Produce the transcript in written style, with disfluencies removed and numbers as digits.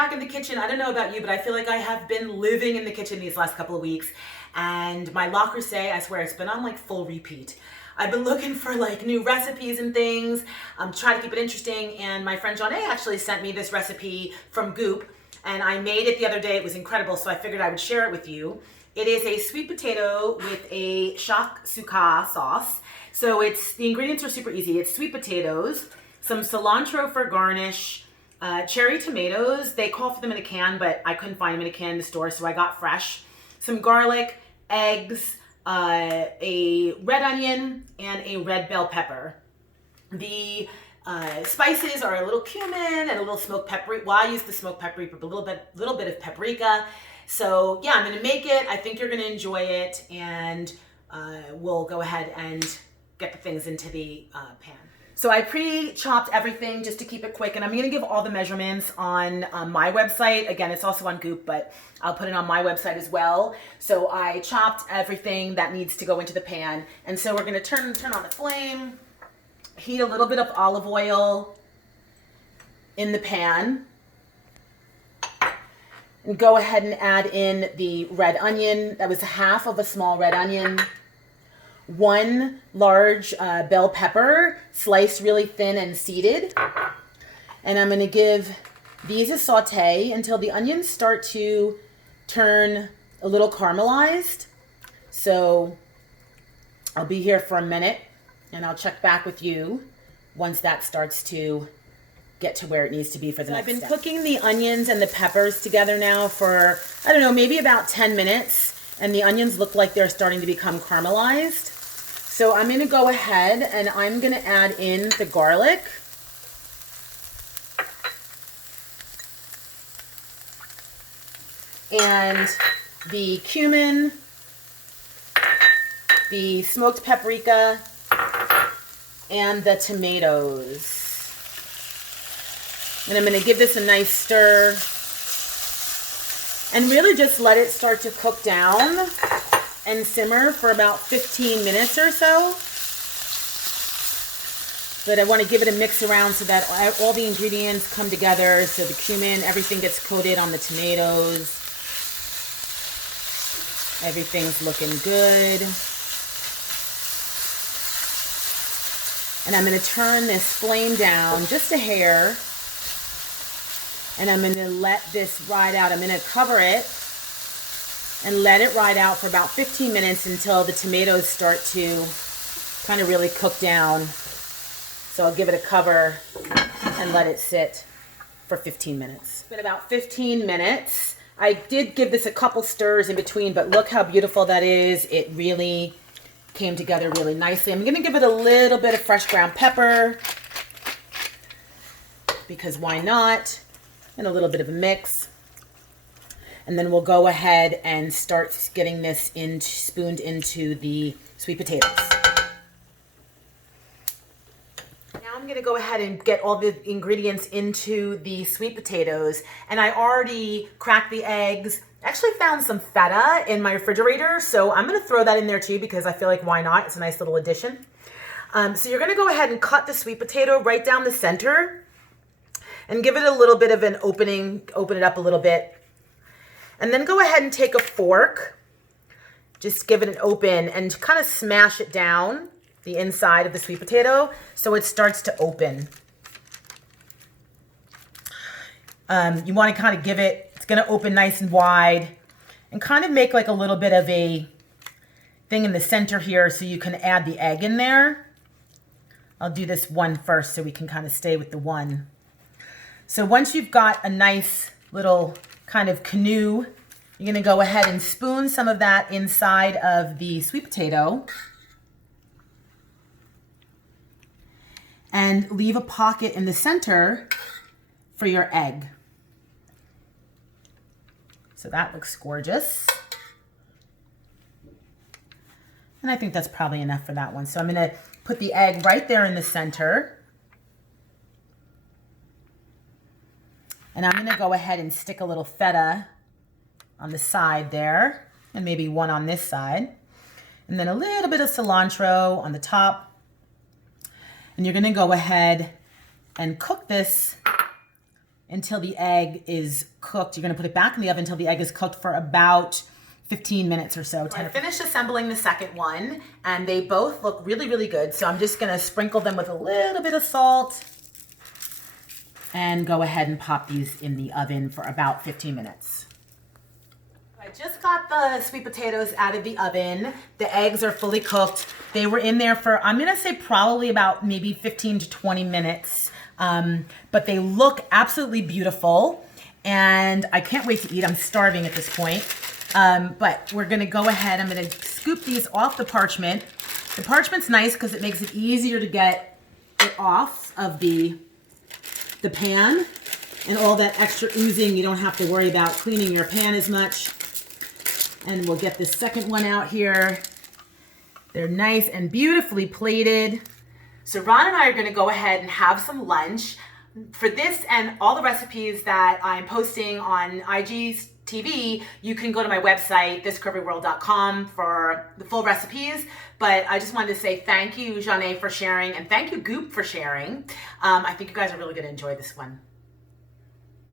back in the kitchen. I don't know about you, but I feel like I have been living in the kitchen these last couple of weeks. And my La Creuset, I swear, it's been on like full repeat. I've been looking for like new recipes and things, trying to keep it interesting. And my friend Johnny actually sent me this recipe from Goop, and I made it the other day. It was incredible, so I figured I would share it with you. It is a sweet potato with a shakshuka sauce. So the ingredients are super easy. It's sweet potatoes, some cilantro for garnish, cherry tomatoes. They call for them in a can, but I couldn't find them in a can in the store, so I got fresh. Some garlic, eggs, a red onion, and a red bell pepper. The spices are a little cumin and a little smoked paprika. Well, I use the smoked paprika, but a little bit of paprika. So yeah, I'm gonna make it. I think you're gonna enjoy it, and we'll go ahead and get the things into the pan. So I pre-chopped everything just to keep it quick, and I'm gonna give all the measurements on my website. Again, it's also on Goop, but I'll put it on my website as well. So I chopped everything that needs to go into the pan. And so we're gonna turn on the flame, heat a little bit of olive oil in the pan, and go ahead and add in the red onion. That was half of a small red onion. 1 large bell pepper, sliced really thin and seeded. And I'm gonna give these a saute until the onions start to turn a little caramelized. So I'll be here for a minute, and I'll check back with you once that starts to get to where it needs to be for the next step. I've been cooking the onions and the peppers together now for, I don't know, maybe about 10 minutes, and the onions look like they're starting to become caramelized. So I'm gonna go ahead and I'm gonna add in the garlic. And the cumin, the smoked paprika, and the tomatoes. And I'm gonna give this a nice stir and really just let it start to cook down and simmer for about 15 minutes or so. But I want to give it a mix around so that all the ingredients come together, so the cumin, everything gets coated on the tomatoes. Everything's looking good. And I'm going to turn this flame down just a hair, and I'm going to let this ride out. I'm going to cover it and let it ride out for about 15 minutes until the tomatoes start to kind of really cook down. So I'll give it a cover and let it sit for 15 minutes. It's been about 15 minutes. I did give this a couple stirs in between, but look how beautiful that is. It really came together really nicely. I'm gonna give it a little bit of fresh ground pepper, because why not? And a little bit of a mix. And then we'll go ahead and start getting this spooned into the sweet potatoes. Now I'm gonna go ahead and get all the ingredients into the sweet potatoes. And I already cracked the eggs. I actually found some feta in my refrigerator, so I'm gonna throw that in there too, because I feel like why not? It's a nice little addition. So you're gonna go ahead and cut the sweet potato right down the center and give it a little bit of an opening, open it up a little bit. And then go ahead and take a fork, just give it an open and kind of smash it down the inside of the sweet potato so it starts to open. You want to kind of give it, it's going to open nice and wide, and kind of make like a little bit of a thing in the center here so you can add the egg in there. I'll do this one first so we can kind of stay with the one. So once you've got a nice little kind of canoe, you're gonna go ahead and spoon some of that inside of the sweet potato and leave a pocket in the center for your egg. So that looks gorgeous. And I think that's probably enough for that one. So I'm gonna put the egg right there in the center. And I'm gonna go ahead and stick a little feta on the side there, and maybe one on this side. And then a little bit of cilantro on the top. And you're gonna go ahead and cook this until the egg is cooked. You're gonna put it back in the oven until the egg is cooked for about 15 minutes or so. I finished assembling the second one and they both look really, really good. So I'm just gonna sprinkle them with a little bit of salt and go ahead and pop these in the oven for about 15 minutes. I just got the sweet potatoes out of the oven. The eggs are fully cooked. They were in there for, I'm gonna say probably about maybe 15 to 20 minutes. But they look absolutely beautiful and I can't wait to eat. I'm starving at this point. But we're gonna go ahead, I'm gonna scoop these off the parchment. The parchment's nice because it makes it easier to get it off of the pan, and all that extra oozing, you don't have to worry about cleaning your pan as much. And we'll get this second one out here. They're nice and beautifully plated. So Ron and I are gonna go ahead and have some lunch. For this and all the recipes that I'm posting on IGTV, you can go to my website, thiscurvyworld.com, for the full recipes. But I just wanted to say thank you, Jeanne, for sharing, and thank you, Goop, for sharing. I think you guys are really gonna enjoy this one.